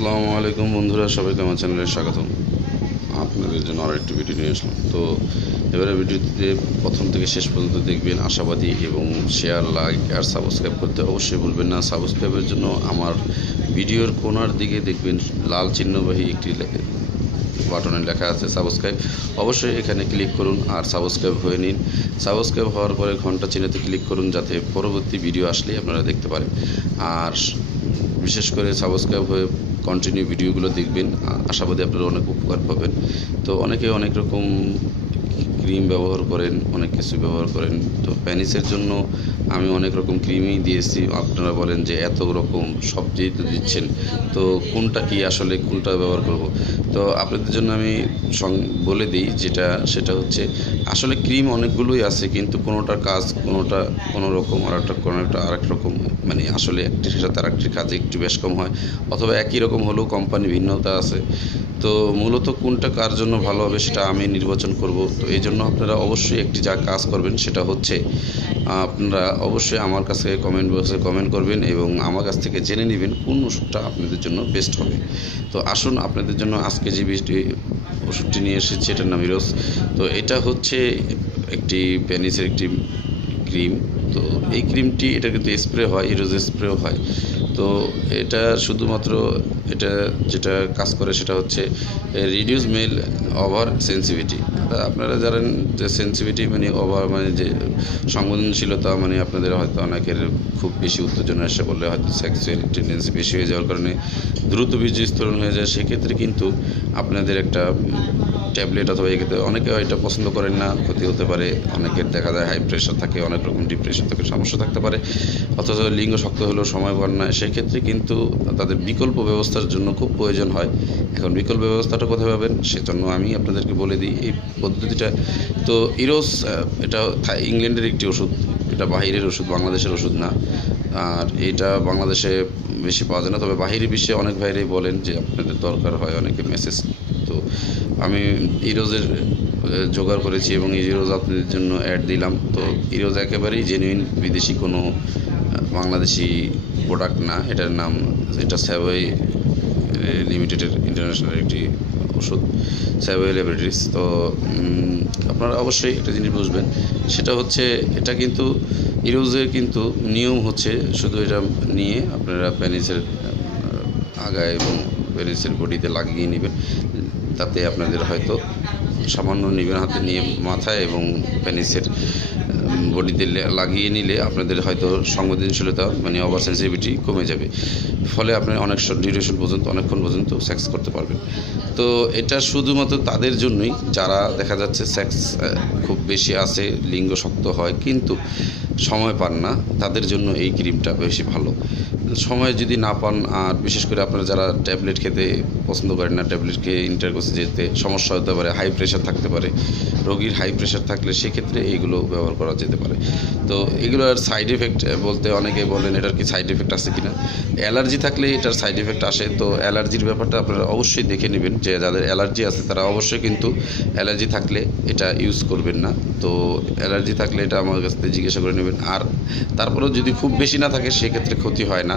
আসসালামু আলাইকুম বন্ধুরা, সবাইকে আমার চ্যানেলে স্বাগতম। আপনাদের জন্য আরও একটি ভিডিও নিয়ে আসলাম। তো এবারে ভিডিওতে প্রথম থেকে শেষ পর্যন্ত দেখবেন আশাবাদী, এবং শেয়ার, লাইক আর সাবস্ক্রাইব করতে অবশ্যই ভুলবেন না। সাবস্ক্রাইবের জন্য আমার ভিডিওর কোণার দিকে দেখবেন লাল চিহ্নবাহী একটি বাটনে লেখা আছে সাবস্ক্রাইব। অবশ্যই এখানে ক্লিক করুন আর সাবস্ক্রাইব হয়ে নিন। সাবস্ক্রাইব হওয়ার পরে ঘন্টা চিহ্নতে ক্লিক করুন, যাতে পরবর্তী ভিডিও আসলে আপনারা দেখতে পারেন। আর বিশেষ করে সাবস্ক্রাইব হয়ে কন্টিনিউ ভিডিওগুলো দেখবেন, আশাবাদী আপনারা অনেক উপকার পাবেন। তো অনেকে অনেক রকম ক্রিম ব্যবহার করেন, অনেক কিছু ব্যবহার করেন। তো প্যানিসের জন্য আমি অনেক রকম ক্রিমই দিয়েছি। আপনারা বলেন যে এত রকম সবজি তো দিচ্ছেন, তো কোনটা কি আসলে কোনটা ব্যবহার করব। তো আপনাদের জন্য আমি বলে দিই সেটা হচ্ছে আসলে ক্রিম অনেকগুলোই আছে, কিন্তু কোনোটার কাজ কোনো রকম আর কোনোটা আরেক রকম, মানে আসলে একটির সাথে আরেকটির কাজে একটু বেশ কম হয়, অথবা একই রকম হলেও কোম্পানি ভিন্নতা আছে। তো মূলত কোনটা কার জন্য ভালো হবে সেটা আমি নির্বাচন করব। তো এই জন্য আপনারা অবশ্যই একটি যা কাজ করবেন সেটা হচ্ছে আপনারা অবশ্যই আমার কাছে কমেন্ট বক্সে কমেন্ট করবেন এবং আমার কাছ থেকে জেনে নেবেন কোন ওষুধটা আপনাদের জন্য বেস্ট হবে। তো আসুন, আপনাদের জন্য আজকে যে ওষুধটি নিয়ে এসেছি এটার নাম ইরোস। তো এটা হচ্ছে একটি প্যানিসের একটি ক্রিম। তো এই ক্রিমটি এটা কিন্তু স্প্রে হয়, ইরোজ স্প্রেও হয়। তো এটা শুধুমাত্র এটা যেটা কাজ করে সেটা হচ্ছে রিডিউস মেল ওভার সেন্সিভিটি। আপনারা জানেন যে সেন্সিভিটি মানে ওভার, মানে যে সংবেদনশীলতা, মানে আপনাদের হয়তো অনেকের খুব বেশি উত্তেজনা এসে বললে হয়তো সেক্সুয়াল টেন্ডেন্সি বেশি হয়ে যাওয়ার কারণে দ্রুত বীর্যস্খলন হয়ে যায়। সেক্ষেত্রে কিন্তু আপনাদের একটা ট্যাবলেট অথবা এক্ষেত্রে অনেকে এটা পছন্দ করেন না, ক্ষতি হতে পারে। অনেকের দেখা যায় হাই প্রেশার থাকে, অনেক রকম ডিপ্রেশন থাকে, সমস্যা থাকতে পারে, অথচ লিঙ্গ শক্ত হলেও সময় পান না। সেক্ষেত্রে কিন্তু তাদের বিকল্প ব্যবস্থার জন্য খুব প্রয়োজন হয়। এখন বিকল্প ব্যবস্থাটা কোথায় পাবেন সেজন্য আমি আপনাদেরকে বলে দিই এই পদ্ধতিটা। তো ইরোস এটা ইংল্যান্ডের একটি ওষুধ, এটা বাহিরের ওষুধ, বাংলাদেশের ওষুধ না। আর এটা বাংলাদেশে বেশি পাওয়া যায় না, তবে বাহিরের বিশ্বে অনেক ভাইরাই বলেন যে আপনাদের দরকার হয়, অনেকে মেসেজ। তো আমি ইরোজের জোগাড় করেছি এবং এই ইরোজ আপনাদের জন্য অ্যাড দিলাম। তো ইরোজ একেবারেই জেনুইন, বিদেশি কোনো বাংলাদেশি প্রোডাক্ট না। এটা স্যাভয় লিমিটেডের ইন্টারন্যাশনাল একটি ওষুধ, স্যাভয় ল্যাবরেটরিজ। তো আপনারা অবশ্যই একটা জিনিস বুঝবেন, সেটা হচ্ছে এটা কিন্তু ইরোজের কিন্তু নিয়ম হচ্ছে শুধু এটা নিয়ে আপনারা প্যানিসের আগায় এবং প্যানিসের বডিতে লাগিয়ে নেবেন। তাতে আপনাদের হয়তো সামান্য নেবেন হাতে নিয়ে মাথায়, এবং প্যানিসের বডিতে লাগিয়ে নিলে আপনাদের হয়তো সংবেদনশীলতা মানে ওভার সেন্সিটিভিটি কমে যাবে। ফলে আপনি অনেকক্ষণ পর্যন্ত সেক্স করতে পারবেন। তো এটা শুধুমাত্র তাদের জন্যই যারা দেখা যাচ্ছে সেক্স খুব বেশি আছে, লিঙ্গ শক্ত হয় কিন্তু সময় পান না, তাদের জন্য এই ক্রিমটা বেশি ভালো। সময় যদি না পান, আর বিশেষ করে আপনারা যারা ট্যাবলেট খেতে পছন্দ করেন না, ট্যাবলেট খেয়ে ইন্টারকোর্সে যেতে সমস্যা হতে পারে, হাই প্রেশার থাকতে পারে, রোগীর হাই প্রেশার থাকলে সেক্ষেত্রে এইগুলো ব্যবহার করা যেতে পারে। তো এগুলোর সাইড এফেক্ট বলতে অনেকে বলেন এটার কি সাইড এফেক্ট আছে কিনা। অ্যালার্জি থাকলে এটার সাইড এফেক্ট আসে। তো অ্যালার্জির ব্যাপারটা আপনারা অবশ্যই দেখে নেবেন, যে যাদের অ্যালার্জি আছে তারা অবশ্যই কিন্তু অ্যালার্জি থাকলে এটা ইউজ করবেন না। তো অ্যালার্জি থাকলে এটা আমার কাছ থেকে জিজ্ঞাসা করে নেবেন। আর তারপরেও যদি খুব বেশি না থাকে সেক্ষেত্রে ক্ষতি হয় না।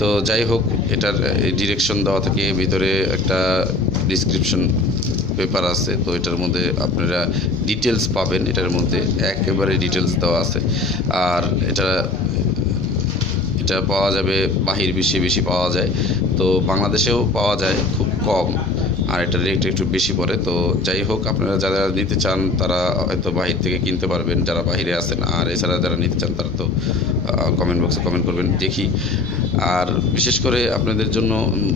তো যাই হোক, এটার ডিরেকশন দেওয়া থাকে, ভিতরে একটা ডিসক্রিপশন পেপার আছে। তো এটার মধ্যে আপনারা ডিটেলস পাবেন, এটার মধ্যে একেবারে ডিটেলস দেওয়া আছে। আর এটা পাওয়া যাবে বাহির বিশ্বে বেশি পাওয়া যায়, তো বাংলাদেশেও পাওয়া যায় খুব কম, আর এটার রেট একটু বেশি পড়ে। তো যাই হোক, আপনারা যারা নিতে চান তারা হয়তো বাহির থেকে কিনতে পারবেন, যারা বাহিরে আছেন। আর এছাড়া যারা নিতে চান তারা তো কমেন্ট বক্সে কমেন্ট করবেন, দেখি। আর বিশেষ করে আপনাদের জন্য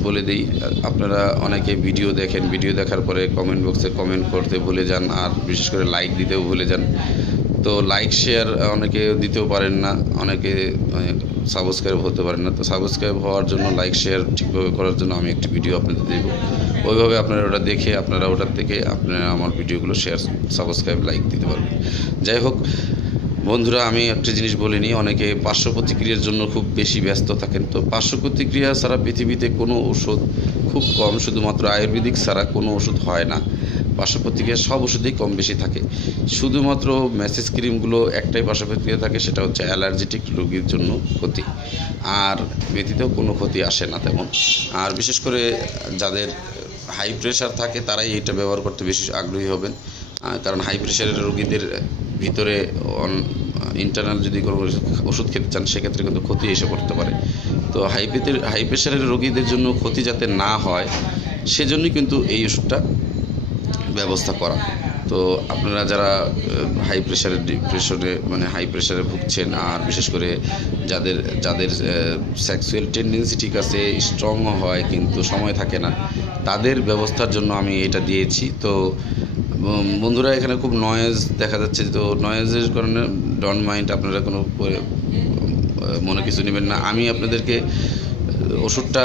বলে দিই, আপনারা অনেকে ভিডিও দেখেন, ভিডিও দেখার পরে কমেন্ট বক্সে কমেন্ট করতে ভুলে যান, আর বিশেষ করে লাইক দিতেও ভুলে যান। তো লাইক শেয়ার অনেকে দিতেও পারেন না, অনেকে সাবস্ক্রাইব হতে পারেন না। তো সাবস্ক্রাইব হওয়ার জন্য, লাইক শেয়ার ঠিকভাবে করার জন্য আমি একটি ভিডিও আপনাদের দেবো, ওইভাবে আপনারা ওটা দেখে ওটার থেকে আপনারা আমার ভিডিওগুলো শেয়ার, সাবস্ক্রাইব, লাইক দিতে পারবেন। যাই হোক, বন্ধুরা, আমি একটা জিনিস বলিনি, অনেকে পার্শ্ব প্রতিক্রিয়ার জন্য খুব বেশি ব্যস্ত থাকেন। তো পার্শ্ব প্রতিক্রিয়া ছাড়া পৃথিবীতে কোনো ওষুধ, খুব কম, শুধুমাত্র আয়ুর্বেদিক ছাড়া কোনো ওষুধ হয় না। পার্শ্ব প্রতিক্রিয়া সব ওষুধেই কম বেশি থাকে। শুধুমাত্র মেসেজ ক্রিমগুলো একটাই পার্শ্ব প্রতিক্রিয়া থাকে, সেটা হচ্ছে অ্যালার্জেটিক রোগীর জন্য ক্ষতি, আর ব্যতীত কোনো ক্ষতি আসে না তেমন। আর বিশেষ করে যাদের হাই প্রেশার থাকে তারাই এটা ব্যবহার করতে বেশি আগ্রহী হবেন, কারণ হাই প্রেশারের রোগীদের ভিতরে ইন্টারনাল যদি কোনো ওষুধ খেতে চান সেক্ষেত্রে কিন্তু ক্ষতি এসে পড়তে পারে। তো হাই প্রেশারের রোগীদের জন্য ক্ষতি যাতে না হয় সেজন্যই কিন্তু এই ওষুধটা ব্যবস্থা করা। তো আপনারা যারা হাই প্রেশারে ভুগছেন, আর বিশেষ করে যাদের যাদের সেক্সুয়াল টেন্ডেন্সি ঠিক আছে, স্ট্রং হয় কিন্তু সময় থাকে না, তাদের ব্যবস্থার জন্য আমি এটা দিয়েছি। তো বন্ধুরা, এখানে খুব নয়েজ দেখা যাচ্ছে, তো নয়েজের কারণে ডোন্ট মাইন্ড, আপনারা কোনো মনে কিছু নেবেন না। আমি আপনাদেরকে ওষুধটা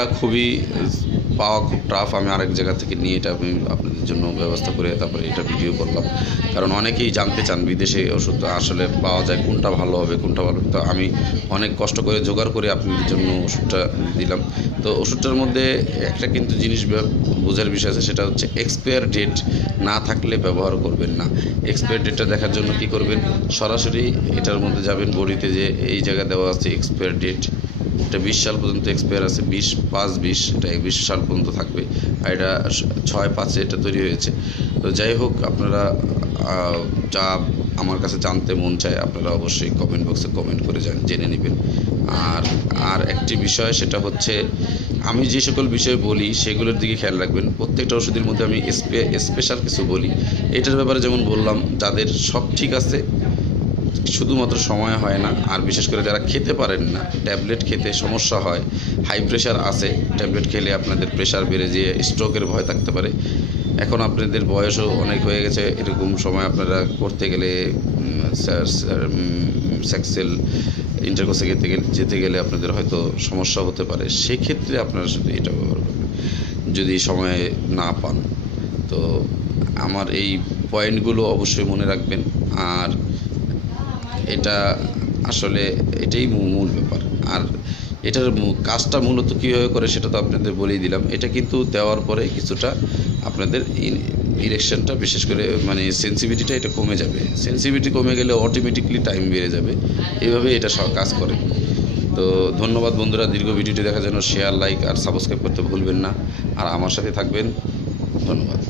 পাওয়া খুব টাফ, আমি আরেক জায়গা থেকে নিয়ে এটা আমি আপনাদের জন্য ব্যবস্থা করে তারপরে এটা ভিডিও করলাম, কারণ অনেকেই জানতে চান বিদেশে ওষুধ আসলে পাওয়া যায়, কোনটা ভালো হবে কোনটা ভালো। তো আমি অনেক কষ্ট করে জোগাড় করে আপনাদের জন্য ওষুধটা দিলাম। তো ওষুধটার মধ্যে একটা কিন্তু জিনিস বোঝার বিষয় আছে, সেটা হচ্ছে এক্সপায়ার ডেট না থাকলে ব্যবহার করবেন না। এক্সপায়ার ডেটটা দেখার জন্য কি করবেন, সরাসরি এটার মধ্যে যাবেন, বডিতে যে এই জায়গায় দেওয়া আছে এক্সপায়ার ডেট, এটা 20 সাল পর্যন্ত এক্সপায়ার আছে, 20/5/20, এটা 20 সাল পর্যন্ত থাকবে, আর এটা 6/5 এটা তৈরি হয়েছে। তো যাই হোক, আপনারা যা আমার কাছে জানতে মন চায় আপনারা অবশ্যই কমেন্ট বক্সে কমেন্ট করে জেনে নেবেন। আর একটি বিষয়, সেটা হচ্ছে আমি যে সকল বিষয় বলি সেগুলোর দিকে খেয়াল রাখবেন। প্রত্যেকটা ওষুধের মধ্যে আমি স্পেশাল কিছু বলি। এটার ব্যাপারে যেমন বললাম, যাদের সব ঠিক আছে শুধুমাত্র সময় হয় না, আর বিশেষ করে যারা খেতে পারেন না, ট্যাবলেট খেতে সমস্যা হয়, হাই প্রেশার আছে, ট্যাবলেট খেলে আপনাদের প্রেশার বেড়ে যেয়ে স্ট্রোকের ভয় থাকতে পারে। এখন আপনাদের বয়সও অনেক হয়ে গেছে, এরকম সময় আপনারা করতে গেলে সেক্সুয়াল ইন্টারকোর্সে যেতে গেলে আপনাদের হয়তো সমস্যা হতে পারে, সেক্ষেত্রে আপনারা শুধু এটা ব্যবহার করবেন যদি সময় না পান। তো আমার এই পয়েন্টগুলো অবশ্যই মনে রাখবেন। আর এটা আসলে এটাই মূল ব্যাপার। আর এটার কাজটা মূলত কীভাবে করে সেটা তো আপনাদের বলেই দিলাম। এটা কিন্তু দেওয়ার পরে কিছুটা আপনাদের ইরেকশনটা, বিশেষ করে সেন্সিটিভিটিটা এটা কমে যাবে। সেন্সিটিভিটি কমে গেলে অটোমেটিকলি টাইম বেড়ে যাবে, এইভাবে এটা কাজ করে। তো ধন্যবাদ বন্ধুরা, দীর্ঘ ভিডিওটি দেখার জন্য শেয়ার, লাইক আর সাবস্ক্রাইব করতে ভুলবেন না, আর আমার সাথে থাকবেন। ধন্যবাদ।